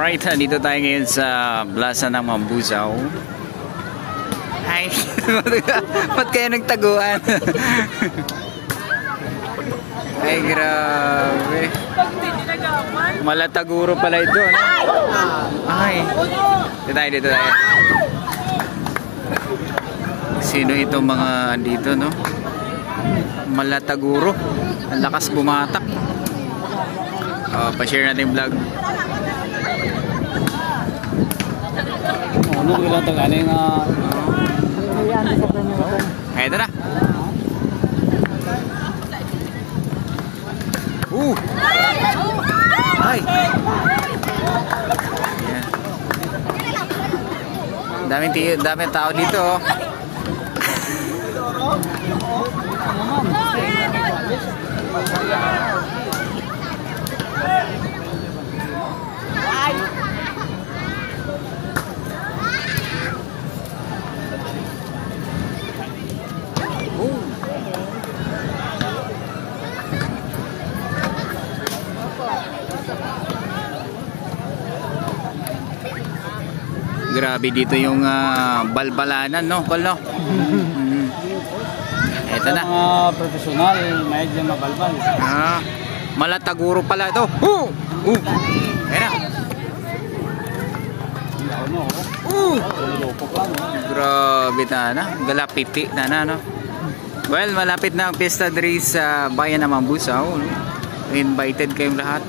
Alright, dito tayo ngayon sa Plaza ng Mambusaw. Hi! Ba't kayo nagtaguan? Ay, grabe. Malataguro pala ito, no? Ay. Dito tayo. Sino itong mga dito, no? Malataguro. Ang lakas bumatak. Pa-share natin yung vlog. Ano bilang tagaling Ay, ito na. Ay. Yan. Daming tao dito. Oh. Grabe dito yung balbalanan, no? Kol, no? Ito na. Mga profesional, medyo mabalbal. Malataguro pala ito. Ayan na. Grabe na. Galapiti na, no? Well, malapit na ang pista diri sa bayan ng Mambusaw. Invited kayong lahat.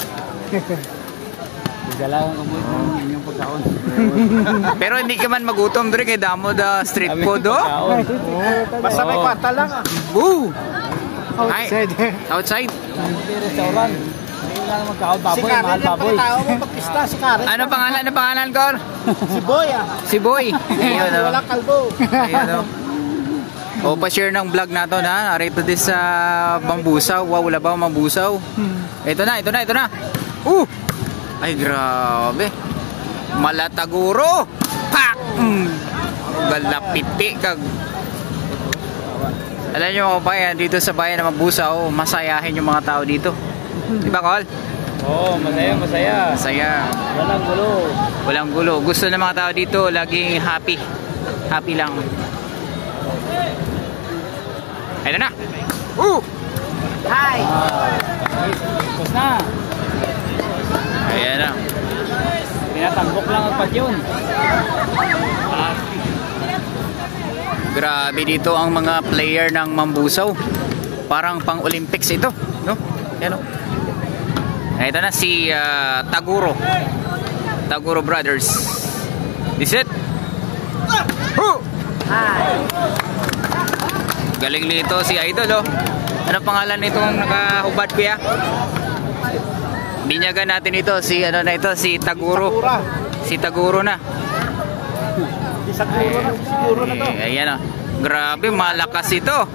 Dalagang kabuhin inyong pagkaon. Pero hindi ka man magutom diri kay damo da street food, oh. Basta may kwarta lang. Outside. Hindi restaurant. Hindi nga magkaon baboy, mahal baboy. Tao mo magpista si Karen. Ano pangalan ko? Si Boy. Si Boy. Ayun, oh. Wala kalbo. Ayun, oh. Pa-share ng vlog nato na. Arito din sa Mambusaw. Wow, wala ba Mambusaw? Ito na. Ay, grabe. Malataguro. Pak! Galapiti kag. Alam nyo mga bayan, dito sa bayan ng Mambusaw, masayahin yung mga tao dito. Di ba, Kol? Oo, masaya. Masaya. Walang gulo. Gusto ng mga tao dito, laging happy. Happy lang. Ayun na. Hi! Tapos na. Ayan na. Tinatambok lang ang patyon. Grabe dito ang mga player ng Mambusaw. Parang pang Olympics ito, no? Yan, no? Ito na si Taguro. Taguro Brothers. Is it? Hi. Galing nito si Idol, oh. Ano pangalan nitong nakahubad, kuya? Binyagan natin ito si si Taguro. Si Taguro na. Siguro na to. Ayan, oh. Grabe, malakas ito.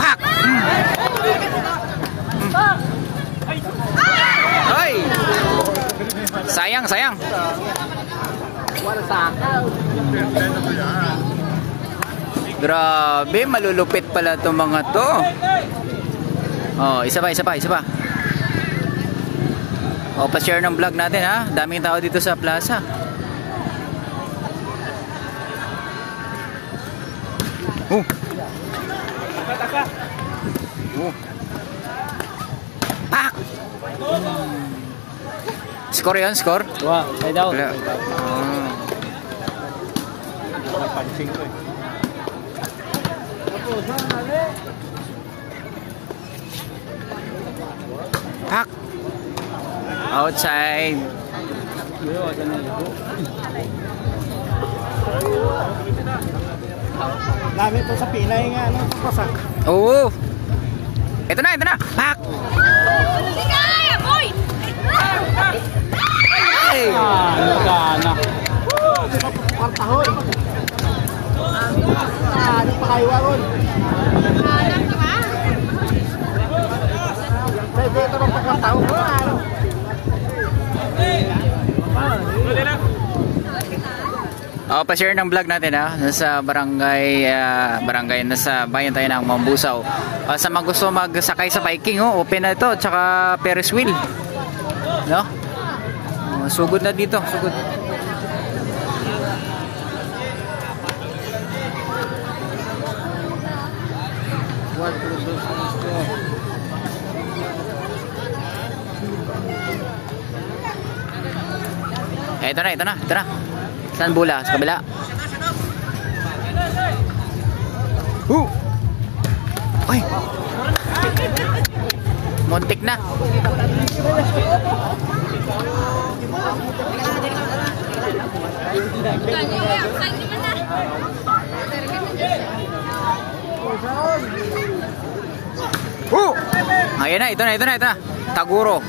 Pak! Hoy! Sayang. Grabe, malulupit pala itong mga to. Oh, isa pa. Oh, pa-share ng vlog natin, ha. Daming tao dito sa plaza. Pak! Score yan, score? Side out. Pak! Outside. Dami po sa pilay nga, ano, pasak. Oo. Ito na. Pak! Ay! Ano ka na? Partahoy. Ano pa kayo ron? Dito ng pagkatao ko, ano? Pa-share ng vlog natin ha. Nasa barangay, nasa bayan tayo ng Mambusaw. Sa mga gusto magsakay sa biking, open na ito, tsaka Ferris wheel. No? Sugod na dito, sugod. Ito na. Saan bula? Sa kabila. Ay! Muntik na. Ayan na, ito na. Taguro.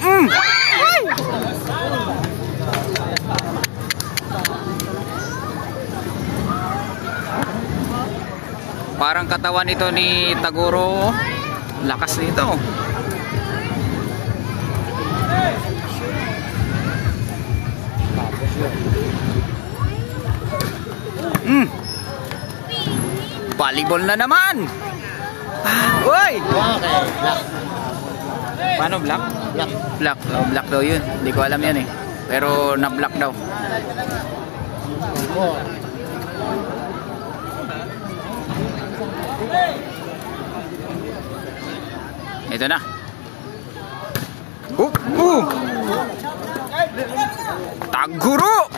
Ay! Parang katawan ito ni Taguro. Lakas nito. Volleyball na naman. Uy! Okay, black. Paano black? Black. Black daw yun. Hindi ko alam yan eh. Pero na-black daw. Ito na. Taguro!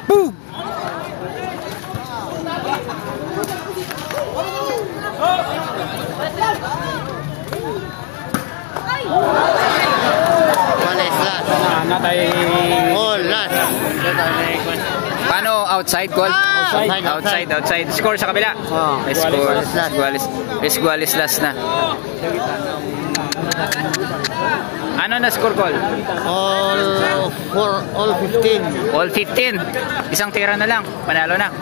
Paano outside goal? Outside. Score sa kabila. Esguales last na. Ano na score goal? All 15. All 15. Isang tira na lang. Panalo na.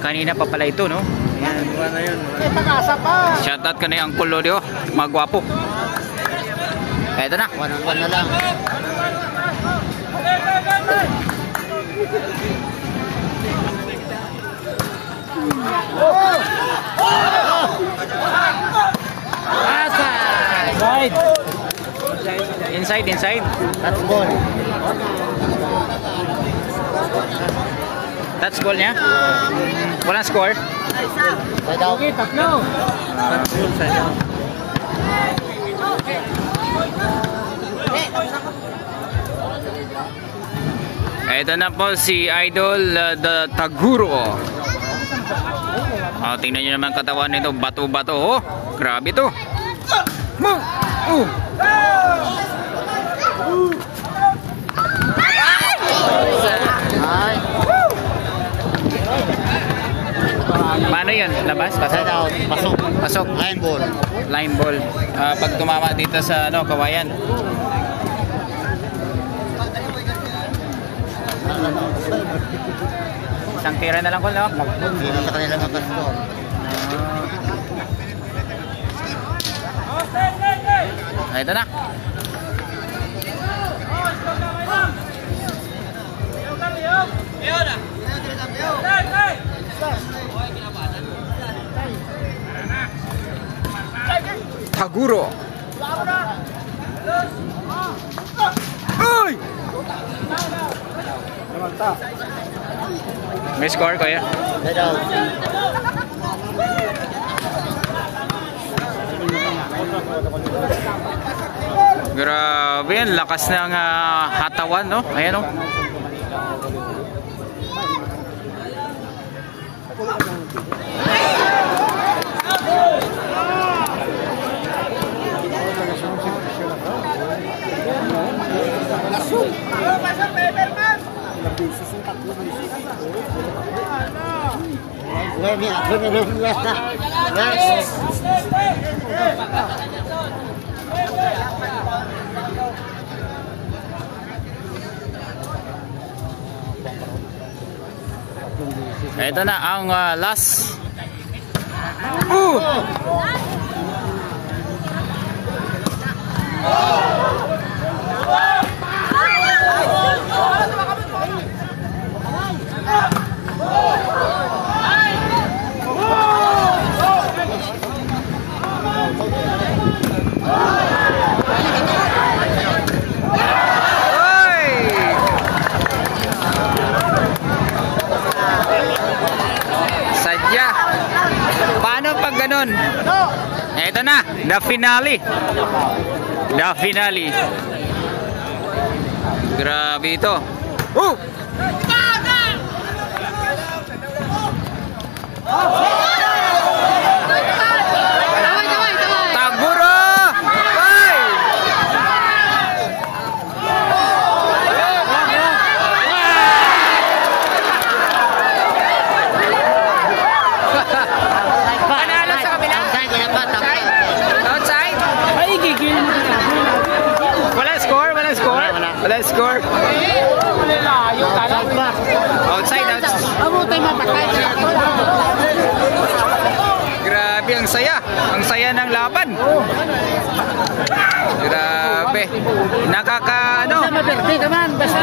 Kanina pa pala ito, no? Ayan. Shoutout ka na yung Uncle Lodi, oh. Magwapo. Eto na. 1-1 na lang. Inside. That's ball. That's goal niya. Walang score. Side out. Okay, tatlo. Side out. Ito na po si Idol the Taguro. Tingnan nyo naman katawan nito. Bato-bato. Oh, grabe to. Paano yun? Labas? Side out. Pasok. Line ball. Pag tumama dito sa kawayan. Isang tira na lang ko, no? Hindi na sa kanila mag-score. Ito na. Taguro. Uy! May score ko yan. Side out. Grabe yan, lakas ng hatawan, no? Ayan, no? Ito na ang last. Ito na, the finale. The finale. Grabe ito. Taguro! Ay! Panalo sa kabila. Outside? Ay, gigil mo ka. Wala score? Wala score? Wala score? Layo ka lang. Outside, outside. Amo tayo mapatay. Grabe, ang saya. Ang saya ng laban. Grabe. Ano? Basta maperte ka man. Basta.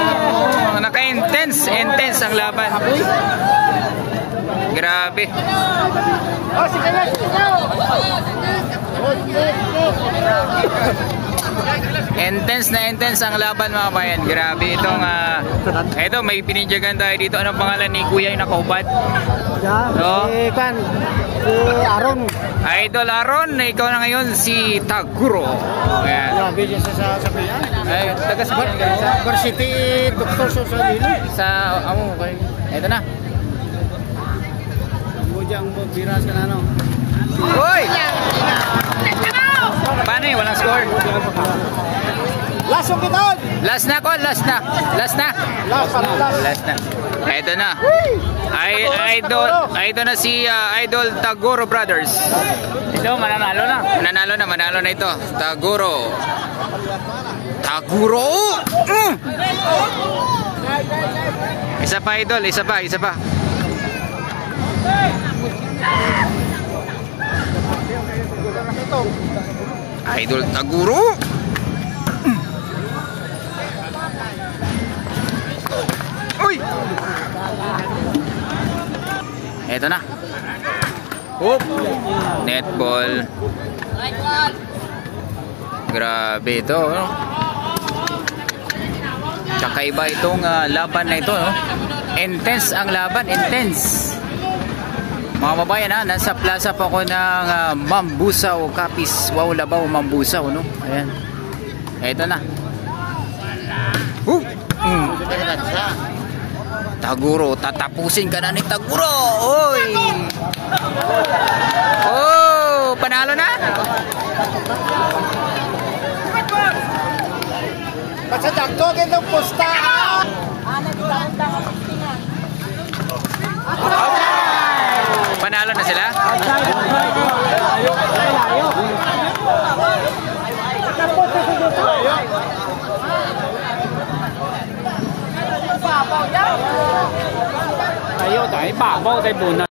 Naka-intense. Intense ang laban. Grabe. Oh, sige na, sige na. Intense ang laban mga bayan. Grabe itong ito may pinidyagan tayo dito. Anong pangalan ni Kuya yung nakaubad? No? Aron. Idol Aron, ikaw na ngayon si Taguro. Ayan. Grabe dyan sa kuya. Ay, taga sa Varsity Dr. Sosalino. sa okay. Ito na. Bujang biras ka na no. Hoy! Paano yun? Walang score? Last yung kiton! Last na ko, last na. Last na. Last na. Ito na. Ito na si Idol Taguro Brothers. Ito, mananalo na. Manalo na ito. Taguro. Taguro! Isa pa idol, isa pa. Idol Taguro. Uy! Eto na. Oop! Netball. Grabe ito. No? Kakaiba itong laban na ito. No? Intense ang laban. Intense. Mga babayan nasa plaza po ako ng Mambusaw, Capiz, Labaw, Mambusaw, no? Ayan. Eto na. Taguro, tatapusin ka na ni Taguro. Oy! Oh, panalo na? Basta dagto gandang pusta. Panalo na sila? Ayaw tayo, babaw tayo bonus.